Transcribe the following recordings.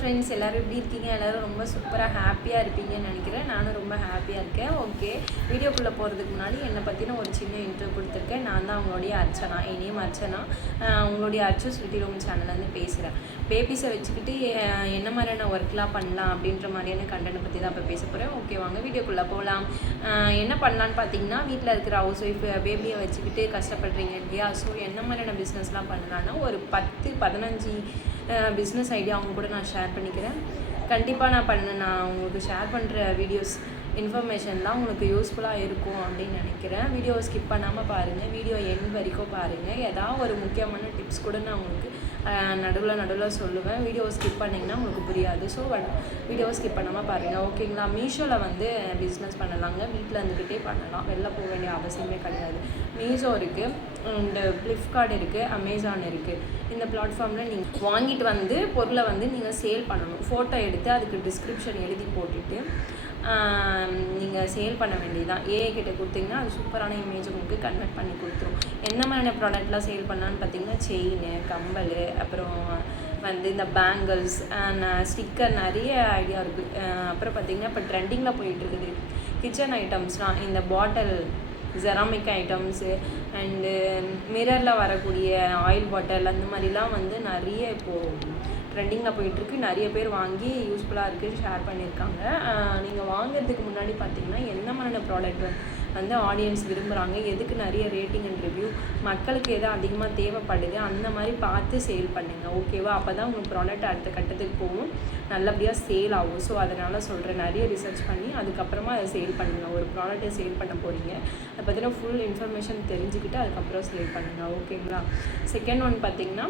Friends, எல்லோரும் எப்படி இருக்கீங்க? எல்லோரும் ரொம்ப சூப்பராக ஹாப்பியாக இருப்பீங்கன்னு நினைக்கிறேன். நானும் ரொம்ப ஹாப்பியாக இருக்கேன். ஓகே, வீடியோக்குள்ளே போகிறதுக்கு முன்னாடி என்னை பற்றின ஒரு சின்ன இன்ட்ரோ கொடுத்துருக்கேன். நான் தான் அவங்களுடைய அர்ச்சனா. என் நேம் அர்ச்சனா. உங்களுடைய அர்ச்சு ஸ்வீட்டி ரூம் சேனல்லேருந்து பேசுகிறேன். பேபிஸை வச்சுக்கிட்டு என்ன மாதிரியான ஒர்க்லாம் பண்ணலாம் அப்படின்ற மாதிரியான கண்டென்ட்டை பற்றி தான் இப்போ பேச போகிறேன். ஓகே, வாங்க வீடியோக்குள்ளே போகலாம். என்ன பண்ணலான்னு பார்த்தீங்கன்னா, வீட்டில் இருக்கிற ஹவுஸ் ஒய்ஃப் பேபியை வச்சுக்கிட்டு கஷ்டப்படுறீங்க இல்லையா? ஸோ என்ன மாதிரியான பிஸ்னஸ்லாம் பண்ணலான்னா, ஒரு 10-15 பிஸ்னஸ் ஐடியா அவங்க கூட நான் ஷேர் பண்ணிக்கிறேன். கண்டிப்பாக நான் உங்களுக்கு ஷேர் பண்ணுற வீடியோஸ் இன்ஃபர்மேஷன்லாம் உங்களுக்கு யூஸ்ஃபுல்லாக இருக்கும் அப்படின்னு நினைக்கிறேன். வீடியோவை ஸ்கிப் பண்ணாமல் பாருங்கள். வீடியோ எண்ட் வரைக்கும் பாருங்கள். ஏதாவது ஒரு முக்கியமான டிப்ஸ் கூட நான் உங்களுக்கு நடுவில் சொல்லுவேன். வீடியோவை ஸ்கிப் பண்ணிங்கன்னா உங்களுக்கு புரியாது. ஸோ வீடியோவை ஸ்கிப் பண்ணாமல் பாருங்கள். ஓகேங்களா? மீஷோவில் வந்து பிஸ்னஸ் பண்ணலாங்க. வீட்டில் இருந்துக்கிட்டே பண்ணலாம். வெளில போக வேண்டிய அவசியமே கிடையாது. மீஷோ இருக்குது, அண்டு ஃப்ளிப்கார்ட் இருக்குது, அமேசான் இருக்குது. இந்த பிளாட்ஃபார்மில் நீங்கள் வாங்கிட்டு வந்து பொருளை வந்து நீங்கள் சேல் பண்ணணும். ஃபோட்டோ எடுத்து அதுக்கு டிஸ்கிரிப்ஷன் எழுதி போட்டுட்டு நீங்கள் சேல் பண்ண வேண்டியதுதான். ஏஐ கிட்ட கொடுத்தீங்கன்னா அது சூப்பரான இமேஜ் உங்களுக்கு கன்வெர்ட் பண்ணி கொடுத்துரும். என்ன மாதிரியான ப்ராடக்ட்லாம் சேல் பண்ணலான்னு பார்த்தீங்கன்னா, செயின், கம்பல், அப்புறம் வந்து இந்த பேங்கிள்ஸ், ஸ்டிக்கர், நிறைய ஐடியா இருக்குது. அப்புறம் பார்த்திங்கன்னா இப்போ ட்ரெண்டிங்கில் போயிட்டுருக்குது கிச்சன் ஐட்டம்ஸ்லாம். இந்த பாட்டில், ஜெராமிக் ஐட்டம்ஸு, அண்டு மிரரில் வரக்கூடிய ஆயில் பாட்டில், அந்த மாதிரிலாம் வந்து நிறைய இப்போது ட்ரெண்டிங்கில் போயிட்டுருக்கு. நிறைய பேர் வாங்கி யூஸ்ஃபுல்லாக இருக்குது, ஷேர் பண்ணியிருக்காங்க. நீங்கள் வாங்கிறதுக்கு முன்னாடி பார்த்தீங்கன்னா என்ன மாதிரியான ப்ராடக்ட் வந்து ஆடியன்ஸ் விரும்புகிறாங்க, எதுக்கு நிறைய ரேட்டிங் அண்ட் ரிவ்யூ, மக்களுக்கு எது அதிகமாக தேவைப்படுது, அந்த மாதிரி பார்த்து சேல் பண்ணுங்கள். ஓகேவா? அப்போ தான் உங்கள் ப்ராடக்ட் அடுத்த கட்டத்துக்கு போகும், நல்லபடியாக சேல் ஆகும். ஸோ அதனால் சொல்கிறேன், நிறைய ரிசர்ச் பண்ணி அதுக்கப்புறமா அதை சேல் பண்ணுங்கள். ஒரு ப்ராடக்ட்டை சேல் பண்ண போகிறீங்க, அதை பற்றின ஃபுல் இன்ஃபர்மேஷன் தெரிஞ்சுக்கிட்டு அதுக்கப்புறம் சேல் பண்ணுங்கள். ஓகேங்களா? செகண்ட் ஒன் பார்த்திங்கன்னா,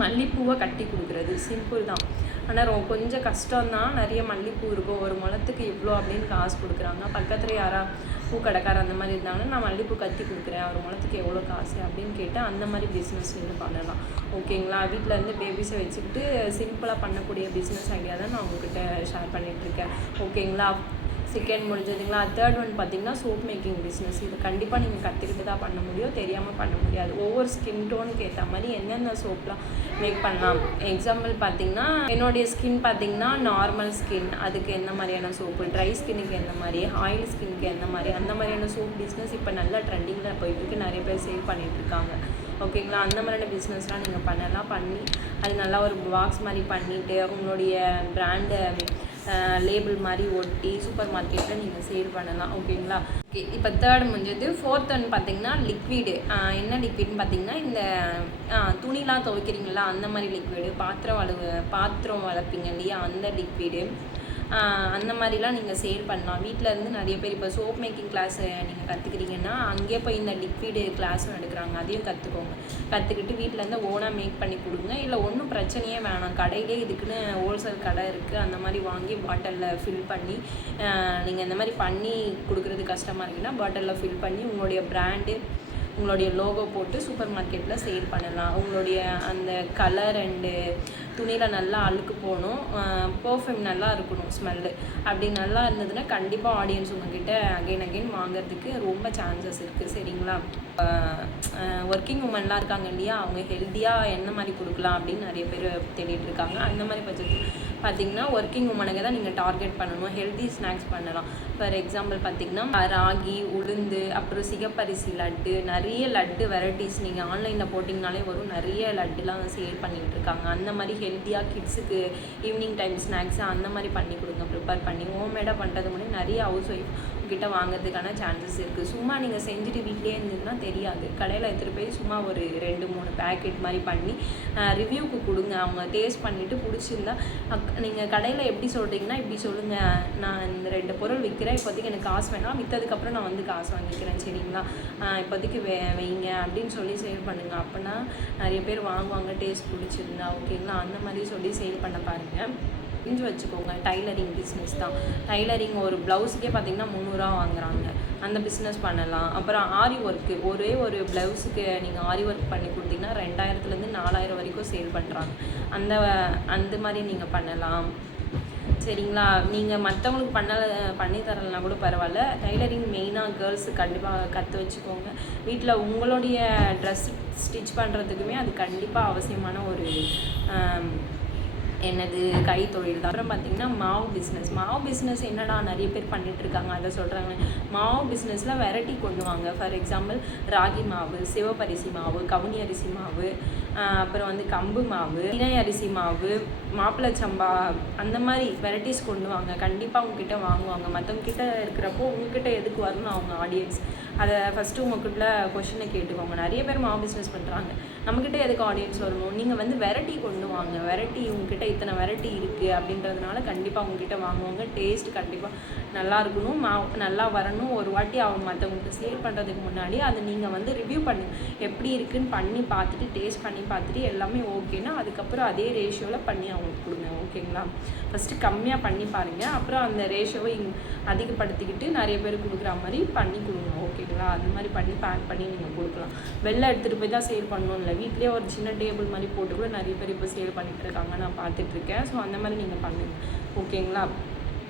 மல்லிப்பூவை கட்டி கொடுக்குறது. சிம்பிள் தான், ஆனால் கொஞ்சம் கஷ்டம்தான். நிறைய மல்லிப்பூ இருக்கும், ஒரு முழத்துக்கு இவ்வளோ அப்படின்னு காசு கொடுக்குறாங்க. பக்கத்தில் யாராவது பூக்கடைக்கார அந்த மாதிரி இருந்தாங்கன்னா, நான் மல்லிப்பூ கட்டி கொடுக்குறேன், ஒரு முழத்துக்கு எவ்வளோ காசு அப்படின்னு கேட்டால் அந்த மாதிரி பிஸ்னஸ் நீங்கள் பண்ணலாம். ஓகேங்களா? வீட்டில் இருந்து பேபிஸை வச்சுக்கிட்டு சிம்பிளாக பண்ணக்கூடிய பிஸ்னஸ் ஐடியா தான் நான் உங்ககிட்ட ஷேர் பண்ணிகிட்ருக்கேன். ஓகேங்களா? செகண்ட் முடிஞ்சதுங்களா? தேர்ட் ஒன் பார்த்திங்கன்னா, சோப் மேக்கிங் பிஸ்னஸ். இது கண்டிப்பாக நீங்கள் கற்றுக்கிட்டு தான் பண்ண முடியும், தெரியாமல் பண்ண முடியாது. ஒவ்வொரு ஸ்கின் டோனுக்கு ஏற்ற மாதிரி எந்தெந்த சோப்லாம் மேக் பண்ணலாம். எக்ஸாம்பிள் பார்த்திங்கன்னா, என்னுடைய ஸ்கின் பார்த்திங்கன்னா நார்மல் ஸ்கின், அதுக்கு எந்த மாதிரியான சோப்பு, ட்ரை ஸ்கின்னுக்கு எந்த மாதிரி, ஆயில் ஸ்கின்னுக்கு எந்த மாதிரி, அந்த மாதிரியான சோப் பிஸ்னஸ் இப்போ நல்லா ட்ரெண்டிங்கில் போயிட்டுருக்கு. நிறைய பேர் சேல் பண்ணிகிட்ருக்காங்க. ஓகேங்களா? அந்த மாதிரியான பிஸ்னஸ்லாம் நீங்கள் பண்ணலாம். பண்ணி அது நல்லா ஒரு பாக்ஸ் மாதிரி பண்ணிவிட்டு உங்களுடைய பிராண்டை லேபிள் மாதிரி ஒட்டி சூப்பர் மார்க்கெட்டில் நீங்கள் சேல் பண்ணலாம். ஓகேங்களா? ஓகே, இப்போ தேர்ட் முடிஞ்சது. ஃபோர்த் ஒன் பார்த்திங்கன்னா, லிக்விடு. என்ன லிக்விட்னு பார்த்திங்கன்னா, இந்த துணிலாம் துவைக்கிறீங்களா அந்த மாதிரி லிக்விடு, பாத்திரம் வளர்ப்பீங்க இல்லையா அந்த லிக்விடு, அந்த மாதிரிலாம் நீங்கள் சேல் பண்ணலாம். வீட்டில் இருந்து நிறைய பேர் இப்போ சோப் மேக்கிங் கிளாஸ் நீங்கள் கற்றுக்கிறீங்கன்னா, அங்கேயே போய் இந்த லிக்விடு கிளாஸும் எடுக்கிறாங்க. அதையும் கற்றுக்கோங்க. கற்றுக்கிட்டு வீட்டிலேருந்து ஓனாக மேக் பண்ணி கொடுங்க. இல்லை ஒன்றும் பிரச்சனையே வேணாம், கடையிலே இதுக்குன்னு ஹோல்சேல் கடை இருக்குது, அந்த மாதிரி வாங்கி பாட்டிலில் ஃபில் பண்ணி நீங்கள் இந்த மாதிரி பண்ணி கொடுக்குறது கஷ்டமாக இருக்குன்னா பாட்டிலில் ஃபில் பண்ணி உங்களுடைய பிராண்டு, உங்களுடைய லோகோ போட்டு சூப்பர் மார்க்கெட்டில் சேல் பண்ணலாம். உங்களுடைய அந்த கலர் அண்டு துணியில் நல்லா அழுக்கு போகணும், பர்ஃப்யூம் நல்லா இருக்கணும், ஸ்மெல்லு அப்படி நல்லா இருந்ததுன்னா கண்டிப்பாக ஆடியன்ஸ் உங்ககிட்ட அகைன் வாங்கிறதுக்கு ரொம்ப சான்சஸ் இருக்குது. சரிங்களா? ஒர்க்கிங் உமன்லாம் இருக்காங்க இல்லையா, அவங்க ஹெல்த்தியாக என்ன மாதிரி கொடுக்கலாம் அப்படின்னு நிறைய பேர் தேடிட்டு இருக்காங்க. அந்த மாதிரி பட்சத்துக்கு பார்த்திங்கன்னா, ஒர்க்கிங் உமனுக்கு தான் நீங்கள் டார்கெட் பண்ணணும். ஹெல்த்தி ஸ்நாக்ஸ் பண்ணலாம். ஃபார் எக்ஸாம்பிள் பார்த்திங்கன்னா, ராகி, உளுந்து, அப்புறம் சிகப்பரிசி லட்டு, நிறைய லட்டு வெரைட்டிஸ் நீங்கள் ஆன்லைனில் போட்டிங்கனாலே வரும். நிறைய லட்டுலாம் சேல் பண்ணிகிட்டு இருக்காங்க. அந்த மாதிரி ஹெல்த்தியாக கிட்ஸுக்கு ஈவினிங் டைம் ஸ்நாக்ஸு அந்த மாதிரி பண்ணி கொடுங்க. ப்ரிப்பேர் பண்ணி ஹோம்மேடாக பண்ணுறது முன்னாடி நிறைய ஹவுஸ் ஒய்ஃப் கிட்ட வாங்கிறதுக்கான சான்சஸ் இருக்குது. சும்மா நீங்கள் செஞ்சுட்டு வீட்லேயே இருந்ததுன்னா தெரியாது. கடையில் எடுத்துகிட்டு போய் சும்மா ஒரு 2-3 பேக்கெட் மாதிரி பண்ணி ரிவ்யூக்கு கொடுங்க. அவங்க டேஸ்ட் பண்ணிவிட்டு பிடிச்சிருந்தா, நீங்கள் கடையில் எப்படி சொல்கிறீங்கன்னா இப்படி சொல்லுங்கள், நான் இந்த 2 பொருள் விற்கிறேன், இப்போதைக்கு எனக்கு காசு வேணாம், விற்றதுக்கப்புறம் நான் வந்து காசு வாங்கிக்கிறேன், சரிங்களா? இப்போதைக்கு வைங்க அப்படின்னு சொல்லி சேல் பண்ணுங்கள். அப்போனா நிறைய பேர் வாங்குவாங்க, டேஸ்ட் பிடிச்சிருந்தா. ஓகேங்களா? அந்த மாதிரி சொல்லி சேல் பண்ண பாருங்கள். தெரிஞ்சு வச்சுக்கோங்க. டைலரிங் பிஸ்னஸ் தான். டைலரிங் ஒரு ப்ளவுஸுக்கே பார்த்திங்கன்னா 300 ரூபா வாங்குறாங்க. அந்த பிஸ்னஸ் பண்ணலாம். அப்புறம் ஆரி ஒர்க்கு, ஒரே ஒரு ப்ளவுஸுக்கு நீங்கள் ஆரி ஒர்க் பண்ணி கொடுத்தீங்கன்னா 2000 4000 வரைக்கும் சேல் பண்ணுறாங்க. அந்த மாதிரி நீங்கள் பண்ணலாம். சரிங்களா? நீங்கள் மற்றவங்களுக்கு பண்ணி தரலனா கூட பரவாயில்ல. டைலரிங் மெயினாக கேர்ள்ஸு கண்டிப்பாக கற்று வச்சுக்கோங்க. வீட்டில் உங்களுடைய ட்ரெஸ் ஸ்டிச் பண்ணுறதுக்குமே அது கண்டிப்பாக அவசியமான ஒரு என்னது கைத்தொழில் தான். அப்புறம் பார்த்திங்கன்னா மாவு பிஸ்னஸ் என்னடா நிறைய பேர் பண்ணிகிட்ருக்காங்க அதை சொல்கிறாங்க. மாவு பிஸ்னஸில் வெரைட்டி கொண்டு வாங்க. ஃபார் எக்ஸாம்பிள் ராகி மாவு, சிவப்பரிசி மாவு, கவுனி அரிசி மாவு, அப்புறம் வந்து கம்பு மாவு, தினை அரிசி மாவு, மாப்பிள்ளை சம்பா, அந்த மாதிரி வெரைட்டிஸ் கொண்டு வாங்க. கண்டிப்பாக உங்ககிட்ட வாங்குவாங்க. மற்றவங்ககிட்ட இருக்கிறப்போ உங்ககிட்ட எதுக்கு வரணும் அவங்க ஆடியன்ஸ், அதை ஃபஸ்ட்டு உங்கள்கிட்ட கொஷினை கேட்டுக்கோங்க. நிறைய பேர் மாவு பிஸ்னஸ் பண்ணுறாங்க, நம்மக்கிட்ட எதுக்கு ஆடியன்ஸ் வரணும்? நீங்கள் வந்து வெரைட்டி கொண்டு வாங்க. வெரைட்டி உங்ககிட்ட இத்தனை வெரைட்டி இருக்குது அப்படின்றதுனால கண்டிப்பாக உங்ககிட்ட வாங்குவாங்க. டேஸ்ட் கண்டிப்பாக நல்லா இருக்கணும், மாவு நல்லா வரணும். ஒரு வாட்டி அவங்க மற்றவங்களுக்கு சேல் பண்ணுறதுக்கு முன்னாடி அதை நீங்கள் வந்து ரிவ்யூ பண்ணுங்கள். எப்படி இருக்குதுன்னு பண்ணி பார்த்துட்டு, டேஸ்ட் பண்ணி பார்த்துட்டு எல்லாமே ஓகேன்னா அதுக்கப்புறம் அதே ரேஷியோவில் பண்ணி அவங்களுக்கு கொடுங்க. ஓகேங்களா? ஃபஸ்ட்டு கம்மியாக பண்ணி பாருங்கள், அப்புறம் அந்த ரேஷியோவை அதிகப்படுத்திக்கிட்டு நிறைய பேர் கொடுக்குற மாதிரி பண்ணி கொடுங்க. ஓகேங்களா? அந்த மாதிரி பண்ணி பேக் பண்ணி நீங்கள் கொடுக்கலாம். வெளில எடுத்துகிட்டு போய் தான் சேல் பண்ணணும் இல்லை, வீட்லேயே ஒரு சின்ன டேபிள் மாதிரி போட்டு கூட நிறைய பேர் இப்போ சேல் பண்ணிகிட்டு இருக்காங்க, நான் பார்த்துட்ருக்கேன். ஸோ அந்த மாதிரி நீங்கள் பண்ணுங்கள். ஓகேங்களா?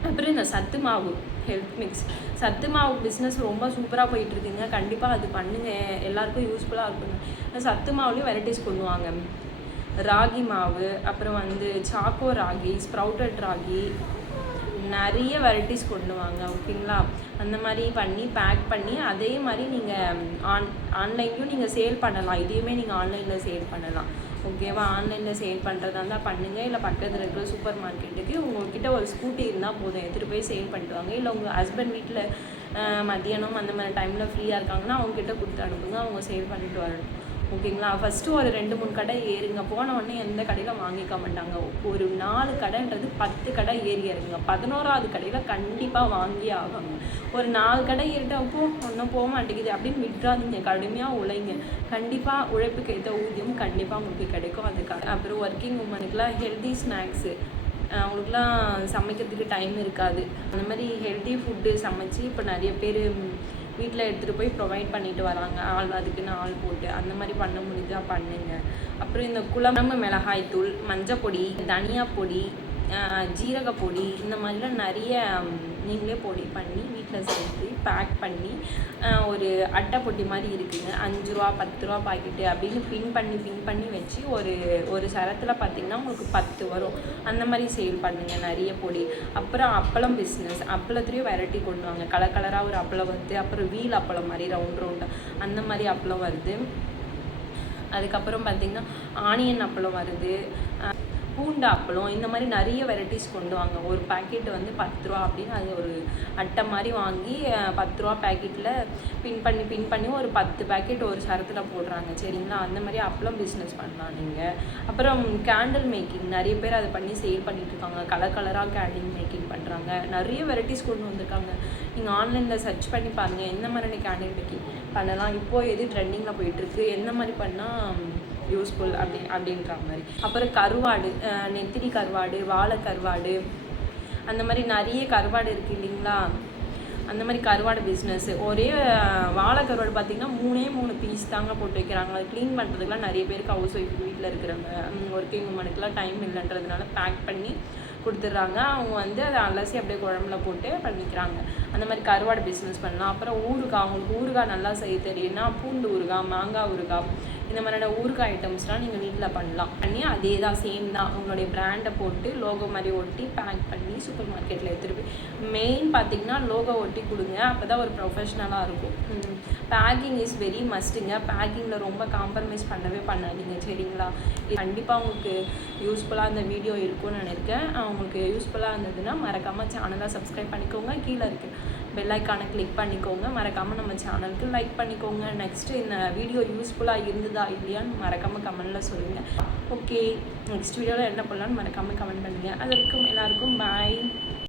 அப்புறம் இந்த சத்து மாவு ஹெல்த் மிக்ஸ், சத்து மாவு பிஸ்னஸ் ரொம்ப சூப்பராக போயிட்டுருக்குங்க. கண்டிப்பாக அது பண்ணுங்கள், எல்லாேருக்கும் யூஸ்ஃபுல்லாக இருக்குங்க. சத்து மாவுலேயும் வெரைட்டிஸ் கொண்டு வாங்க. ராகி மாவு, அப்புறம் வந்து சாக்கோ ராகி, ஸ்ப்ரவுட்டட் ராகி, நிறைய வெரைட்டிஸ் கொண்டு வாங்க. ஓகேங்களா? அந்த மாதிரி பண்ணி பேக் பண்ணி அதே மாதிரி நீங்கள் ஆன்லைன்லையும் நீங்கள் சேல் பண்ணலாம். இதையுமே நீங்கள் ஆன்லைனில் சேல் பண்ணலாம். ஓகேவா? ஆன்லைனில் சேல் பண்ணுறதா இருந்தால் பண்ணுங்கள். இல்லை பக்கத்தில் இருக்கிற சூப்பர் மார்க்கெட்டுக்கு உங்கள்கிட்ட ஒரு ஸ்கூட்டி இருந்தால் போதும், எடுத்துகிட்டு போய் சேல் பண்ணிட்டு வாங்க. இல்லை உங்கள் ஹஸ்பண்ட் வீட்டில் மத்தியானம் அந்த மாதிரி டைமில் ஃப்ரீயாக இருக்காங்கன்னா அவங்ககிட்ட கொடுத்து அனுப்புங்க, அவங்க சேல் பண்ணிட்டு வரணும். ஓகேங்களா? ஃபஸ்ட்டு ஒரு 2-3 கடை ஏறுங்க. போன உடனே எந்த கடையில் வாங்கிக்க மாட்டாங்க. ஒரு 4 கடைன்றது 10 கடை ஏறி இறங்குங்க. 11வது கடையில் கண்டிப்பாக வாங்கி ஆகாங்க. ஒரு 4 கடை ஏறிட்டப்போ ஒன்றும் போக மாட்டேங்குது அப்படின்னு விட்டுறாதீங்க. கடுமையாக உழைங்க. கண்டிப்பாக உழைப்புக்கு ஏற்ற ஊதியம் கண்டிப்பாக உங்களுக்கு கிடைக்கும். அதுக்காக அப்புறம் ஒர்க்கிங் உமனுக்குலாம் ஹெல்தி ஸ்நாக்ஸு, அவங்களுக்குலாம் சமைக்கிறதுக்கு டைம் இருக்காது. அந்த மாதிரி ஹெல்தி ஃபுட்டு சமைச்சு இப்போ நிறைய பேர் வீட்டில் எடுத்துகிட்டு போய் ப்ரொவைட் பண்ணிட்டு வராங்க. அதுக்குன்னு ஆள் போட்டு அந்த மாதிரி பண்ண முடிஞ்சா பண்ணுங்க. அப்புறம் இந்த குழம்பு மிளகாய் தூள், மஞ்சள் பொடி, தனியா பொடி, ஜீரக பொடி, இந்த மாதிரிலாம் நிறைய நீங்களே பொடி பண்ணி வீட்டில் சேர்த்து பேக் பண்ணி ஒரு அட்டை பொட்டி மாதிரி இருக்குதுங்க. 5 ரூபா 10 ரூபா பாக்கெட்டு அப்படின்னு பின் பண்ணி வச்சு ஒரு சரத்தில் பார்த்திங்கன்னா உங்களுக்கு 10 வரும். அந்த மாதிரி சேல் பண்ணுங்கள் நிறைய பொடி. அப்புறம் அப்பளம் பிஸ்னஸ், அப்பளத்துலேயும் வெரைட்டி கொண்டு வாங்க. கலராக ஒரு அப்பளம் வருது, அப்புறம் வீல் அப்பளம் மாதிரி ரவுண்டாக அந்த மாதிரி அப்பளம் வருது. அதுக்கப்புறம் பார்த்திங்கன்னா ஆனியன் அப்பளம் வருது, பூண்டு அப்பளம், இந்த மாதிரி நிறைய வெரைட்டிஸ் கொண்டு வாங்க. ஒரு பேக்கெட் வந்து 10 ரூபா அப்படின்னு அது ஒரு அட்டை மாதிரி வாங்கி 10 ரூபா பேக்கெட்டில் பின் பண்ணி ஒரு 10 பேக்கெட் ஒரு சரத்தில் போடுறாங்க. சரிங்களா? அந்த மாதிரி அப்பளம் பிஸ்னஸ் பண்ணலாம் நீங்கள். அப்புறம் கேண்டில் மேக்கிங், நிறைய பேர் அதை பண்ணி சேல் பண்ணிகிட்ருக்காங்க. கலராக கேண்டில் மேக்கிங் பண்ணுறாங்க. நிறைய வெரைட்டிஸ் கொண்டு வந்திருக்காங்க. நீங்கள் ஆன்லைனில் சர்ச் பண்ணி பாருங்கள் எந்த மாதிரி கேண்டில் மேக்கிங் பண்ணலாம், இப்போது எது ட்ரெண்டிங்கில் போயிட்டுருக்கு, எந்த மாதிரி பண்ணால் யூஸ்ஃபுல் அப்படின்ற மாதிரி. அப்புறம் கருவாடு, நெத்திலி கருவாடு, வாழை கருவாடு, அந்த மாதிரி நிறைய கருவாடு இருக்குது இல்லைங்களா? அந்த மாதிரி கருவாடு பிஸ்னஸ். ஒரே வாழை கருவாடு பார்த்திங்கன்னா 3 பீஸ் தாங்க போட்டு வைக்கிறாங்க. அது க்ளீன் பண்ணுறதுக்குலாம் நிறைய பேருக்கு ஹவுஸ் ஒய்ஃப் வீட்டில் இருக்கிறவங்க ஒர்க்கிங் உமனுக்குலாம் டைம் இல்லைன்றதுனால பேக் பண்ணி கொடுத்துட்றாங்க. அவங்க வந்து அதை அலசி அப்படியே குழம்புல போட்டு பண்ணிக்கிறாங்க. அந்த மாதிரி கருவாடு பிஸ்னஸ் பண்ணலாம். அப்புறம் ஊறுகாய், அவங்களுக்கு ஊறுகாய் நல்லா செய்ய தெரியும்னா பூண்டு ஊறுகாய், மாங்காய் ஊறுகாய், இந்த மாதிரியான ஊறுகாய் ஐட்டம்ஸ்லாம் நீங்கள் வீட்டில் பண்ணலாம். பண்ணி அதே தான் சேம் தான் உங்களுடைய பிராண்டை போட்டு லோகோ மாதிரி ஒட்டி பேக் பண்ணி சூப்பர் மார்க்கெட்டில் எடுத்துகிட்டு போய் மெயின் பார்த்திங்கன்னா லோகோ ஒட்டி கொடுங்க. அப்போ தான் ஒரு ப்ரொஃபஷ்னலாக இருக்கும். பேக்கிங் இஸ் வெரி மஸ்ட்டுங்க. பேக்கிங்கில் ரொம்ப காம்ப்ரமைஸ் பண்ணாதீங்க. சரிங்களா? கண்டிப்பாக உங்களுக்கு யூஸ்ஃபுல்லாக இந்த வீடியோ இருக்கும்னு நினைக்கிறேன். உங்களுக்கு யூஸ்ஃபுல்லாக இருந்ததுன்னா மறக்காமல் சேனலை சப்ஸ்கிரைப் பண்ணிக்கோங்க. கீழே இருக்குது பெல் ஐக்கானை கிளிக் பண்ணிக்கோங்க. மறக்காமல் நம்ம சேனலுக்கு லைக் பண்ணிக்கோங்க. நெக்ஸ்ட்டு இந்த வீடியோ யூஸ்ஃபுல்லாக இருந்ததா இல்லையான்னு மறக்காமல் கமெண்டில் சொல்லுங்கள். ஓகே, நெக்ஸ்ட் வீடியோவில் என்ன பண்ணலான்னு மறக்காமல் கமெண்ட் பண்ணுங்கள். அது வரைக்கும் எல்லாருக்கும் பாய்.